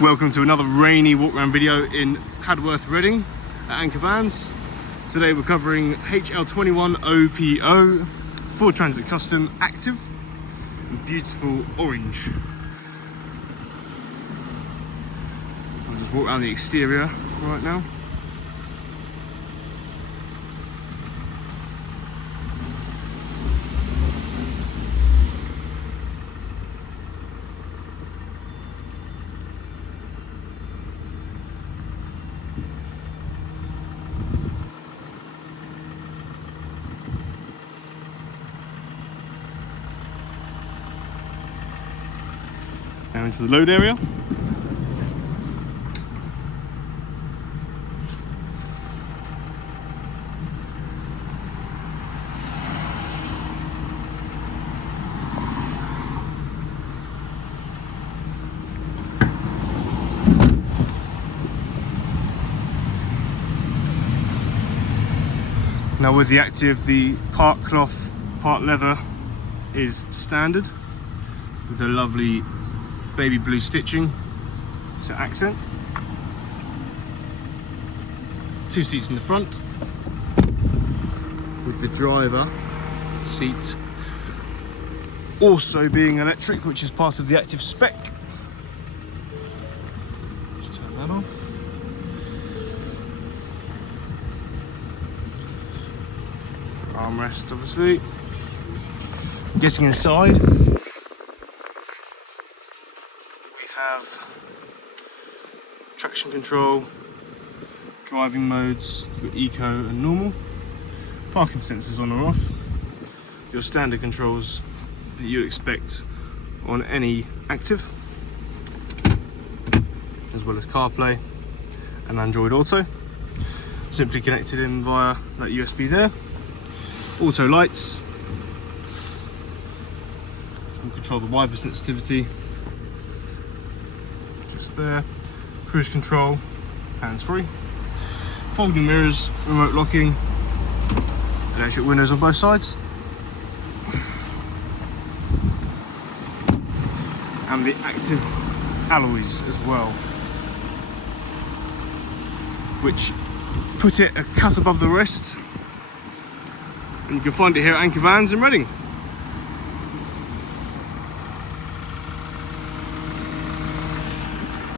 Welcome to another rainy walk around video in Hadworth, Reading at Anchor Vans. Today we're covering HL21 OPO Ford Transit Custom Active in beautiful orange. I'll just walk around the exterior right now. Now into the load area. Now with the Active, the part cloth, part leather is standard with the lovely baby blue stitching to accent. 2 seats in the front with the driver seat also being electric, which is part of the Active spec. Just turn that off. Armrest, obviously. Getting inside, have traction control, driving modes, you've got eco and normal, parking sensors on or off, your standard controls that you'd expect on any Active, as well as CarPlay and Android Auto, simply connected in via that USB there. Auto lights, you can control the wiper sensitivity there, cruise control, hands-free, folding mirrors, remote locking, electric windows on both sides, and the Active alloys as well, which put it a cut above the rest, and you can find it here at Anchor Vans in Reading.